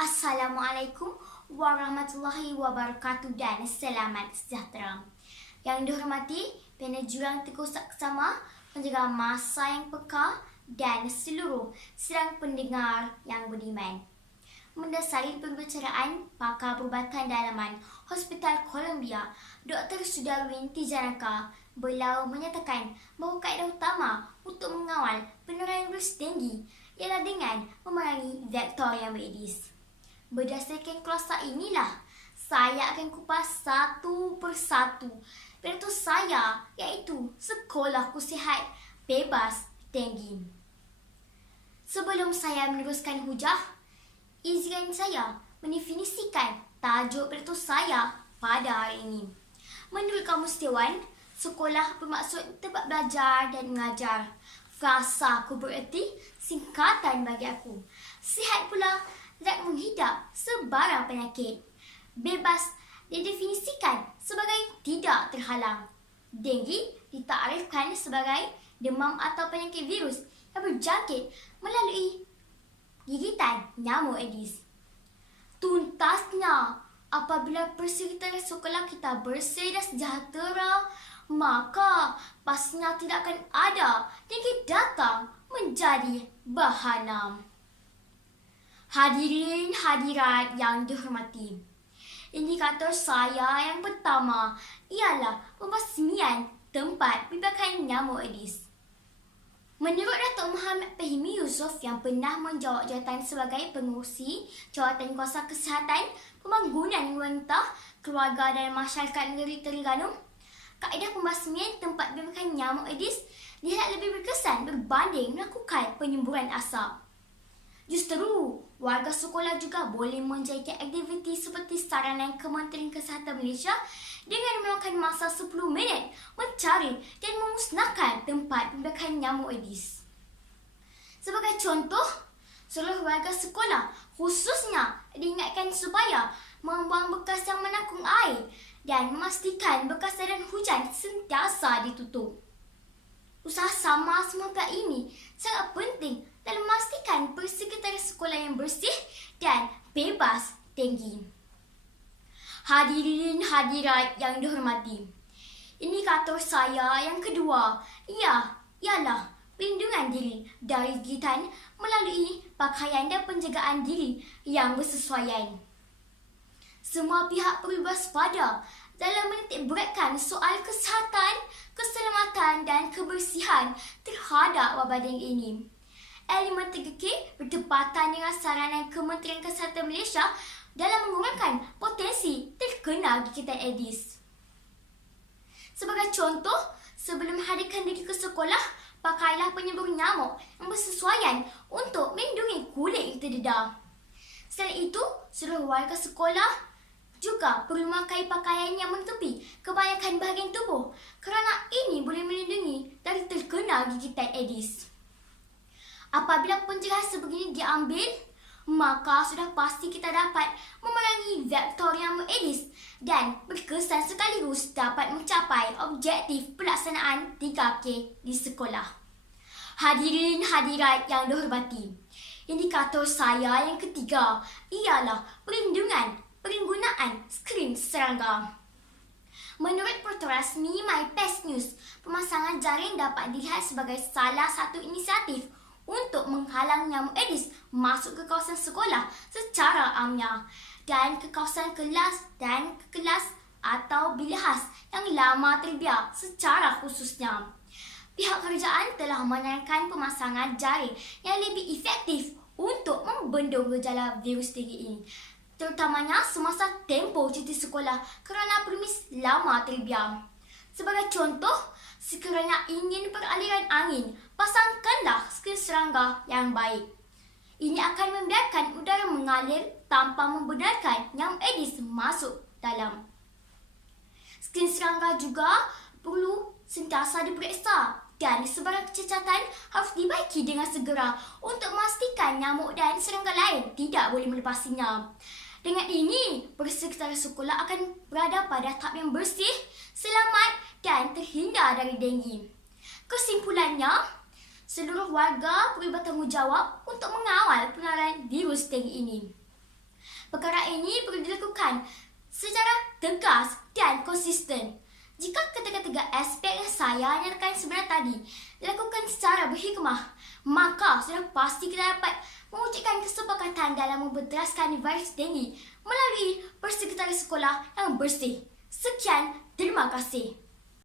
Assalamualaikum warahmatullahi wabarakatuh dan selamat sejahtera. Yang dihormati panel jurang Teguh Saksama, penjaga masa yang peka dan seluruh sedang pendengar yang budiman. Mendasari pembicaraan pakar perubatan dalaman Hospital Columbia, Dr. Sudarwin Tijanaka, beliau menyatakan bahawa kaedah utama untuk mengawal penularan virus denggi ialah dengan memerangi vektor yang beredis. Berdasarkan kuasa inilah, saya akan kupas satu persatu peratu saya, iaitu Sekolahku Sihat Bebas Denggi. Sebelum saya meneruskan hujah, izinkan saya mendefinisikan tajuk peratu saya pada hari ini. Menurut Kamus Dewan, sekolah bermaksud tempat belajar dan mengajar. Frasa aku bererti singkatan bagi aku. Sihat pula tidak menghidap sebarang penyakit. Bebas didefinisikan sebagai tidak terhalang. Denggi ditakrifkan sebagai demam atau penyakit virus yang berjangkit melalui gigitan nyamuk Aedes. Tuntasnya, apabila persekitaran sekolah kita bersih dan sejahtera, maka pastinya tidak akan ada denggi datang menjadi bahana. Hadirin hadirat yang dihormati, indikator saya yang pertama ialah pembasmian tempat pipakan nyamuk Aedes. Menurut Datuk Muhammad Fahimi Yusof yang pernah menjawab jawatan sebagai pengurusi jawatan kuasa kesihatan, pembangunan wanita, keluarga dan masyarakat negeri Terengganu, kaedah pembasmian tempat pipakan nyamuk Aedes dilihat lebih berkesan berbanding melakukan penyemburan asap. Justeru, warga sekolah juga boleh menjalankan aktiviti seperti saranan Kementerian Kesihatan Malaysia dengan melakukan masa 10 minit mencari dan memusnahkan tempat pipakan nyamuk Aedes. Sebagai contoh, seluruh warga sekolah khususnya diingatkan supaya membuang bekas yang menakung air dan memastikan bekas saluran hujan sentiasa ditutup. Usaha sama semua pihak ini sangat penting dalam memastikan persekitaran sekolah yang bersih dan bebas denggi. Hadirin hadirat yang dihormati, indikator saya yang kedua ialah perlindungan diri dari gigitan melalui pakaian dan penjagaan diri yang bersesuaian. Semua pihak perlu waspada dalam menitik beratkan soal kesihatan, keselamatan dan kebersihan terhadap wabak denggi ini. Elemen 3K bertepatan dengan saranan Kementerian Kesihatan Malaysia dalam mengurangkan potensi terkena gigitan Aedes. Sebagai contoh, sebelum hadirkan diri ke sekolah, pakailah penyembur nyamuk yang bersesuaian untuk melindungi kulit yang terdedah. Selain itu, seluruh warga sekolah juga perlu memakai pakaian yang menutupi kebanyakan bahagian tubuh kerana ini boleh melindungi dari terkena gigitan Aedes. Apabila pencegahan sebegini diambil, maka sudah pasti kita dapat memerangi vektor nyamuk Aedes dan berkesan sekaligus dapat mencapai objektif pelaksanaan 3K di sekolah. Hadirin hadirat yang dihormati, indikator saya yang ketiga ialah penggunaan skrin serangga. Menurut portal rasmi MyPest News, pemasangan jaring dapat dilihat sebagai salah satu inisiatif untuk menghalang nyamuk Aedes masuk ke kawasan sekolah secara amnya dan ke kawasan kelas dan ke kelas atau bilik khas yang lama terbiar secara khususnya. Pihak kerajaan telah menyarankan pemasangan jaring yang lebih efektif untuk membendung gejala virus denggi ini, terutamanya semasa tempoh cuti sekolah kerana premis lama terbiar. Sebagai contoh, sekiranya ingin peraliran angin, pasangkanlah skrin serangga yang baik. Ini akan membiarkan udara mengalir tanpa membenarkan nyamuk Aedes masuk dalam. Skrin serangga juga perlu sentiasa diperiksa dan sebarang kecacatan harus dibaiki dengan segera untuk memastikan nyamuk dan serangga lain tidak boleh melepasinya. Dengan ini, persekitaran sekolah akan berada pada tahap yang bersih, selamat dan terhindar dari denggi. Kesimpulannya, seluruh warga perlu bertanggungjawab untuk mengawal penularan virus denggi ini. Perkara ini perlu dilakukan secara tegas dan konsisten. Jika ketiga-tiga aspek yang saya nyatakan sebenarnya tadi dilakukan secara berhikmah, maka sudah pasti kita dapat mewujudkan kesepakatan dalam membenteraskan virus denggi melalui persekitaran sekolah yang bersih. Sekian, terima kasih.